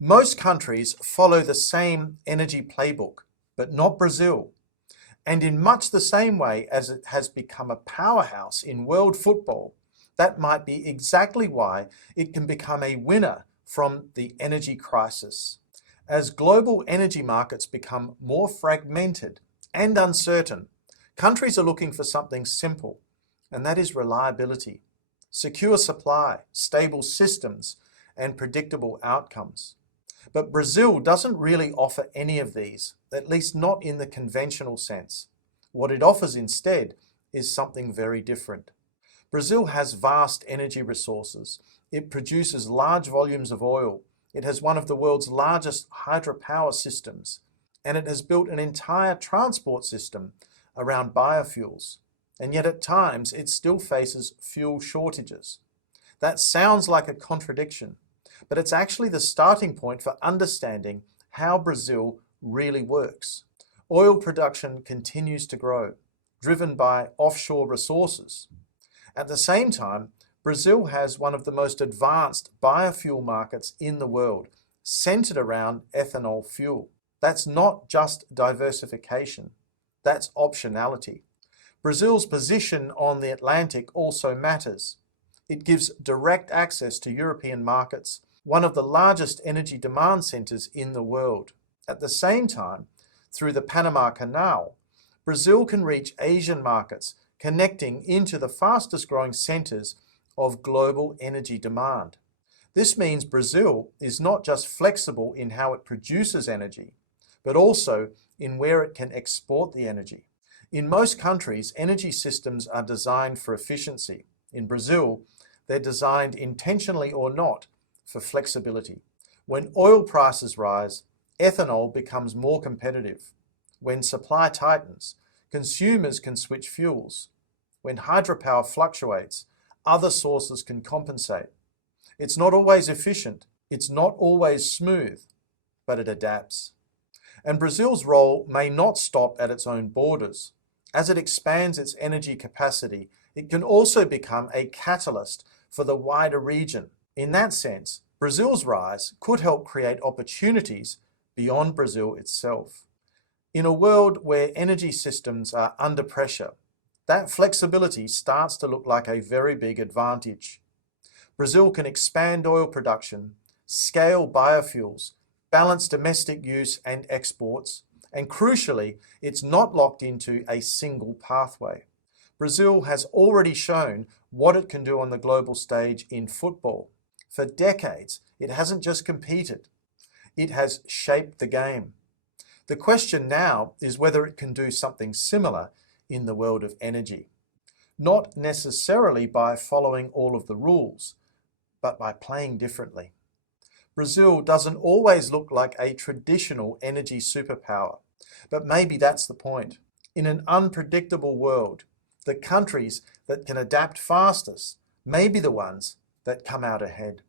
Most countries follow the same energy playbook, but not Brazil. And in much the same way as it has become a powerhouse in world football, that might be exactly why it can become a winner from the energy crisis. As global energy markets become more fragmented and uncertain, countries are looking for something simple, and that is reliability, secure supply, stable systems, and predictable outcomes. But Brazil doesn't really offer any of these, at least not in the conventional sense. What it offers instead is something very different. Brazil has vast energy resources. It produces large volumes of oil. It has one of the world's largest hydropower systems, and it has built an entire transport system around biofuels. And yet at times it still faces fuel shortages. That sounds like a contradiction, but it's actually the starting point for understanding how Brazil really works. Oil production continues to grow, driven by offshore resources. At the same time, Brazil has one of the most advanced biofuel markets in the world, centered around ethanol fuel. That's not just diversification, that's optionality. Brazil's position on the Atlantic also matters. It gives direct access to European markets, one of the largest energy demand centers in the world. At the same time, through the Panama Canal, Brazil can reach Asian markets, connecting into the fastest growing centers of global energy demand. This means Brazil is not just flexible in how it produces energy, but also in where it can export the energy. In most countries, energy systems are designed for efficiency. In Brazil, they're designed intentionally or not for flexibility. When oil prices rise, ethanol becomes more competitive. When supply tightens, consumers can switch fuels. When hydropower fluctuates, other sources can compensate. It's not always efficient, it's not always smooth, but it adapts. And Brazil's role may not stop at its own borders. As it expands its energy capacity, it can also become a catalyst for the wider region. In that sense, Brazil's rise could help create opportunities beyond Brazil itself. In a world where energy systems are under pressure, that flexibility starts to look like a very big advantage. Brazil can expand oil production, scale biofuels, balance domestic use and exports, and crucially, it's not locked into a single pathway. Brazil has already shown what it can do on the global stage in football. For decades, it hasn't just competed, it has shaped the game. The question now is whether it can do something similar in the world of energy. Not necessarily by following all of the rules, but by playing differently. Brazil doesn't always look like a traditional energy superpower, but maybe that's the point. In an unpredictable world, the countries that can adapt fastest may be the ones that come out ahead.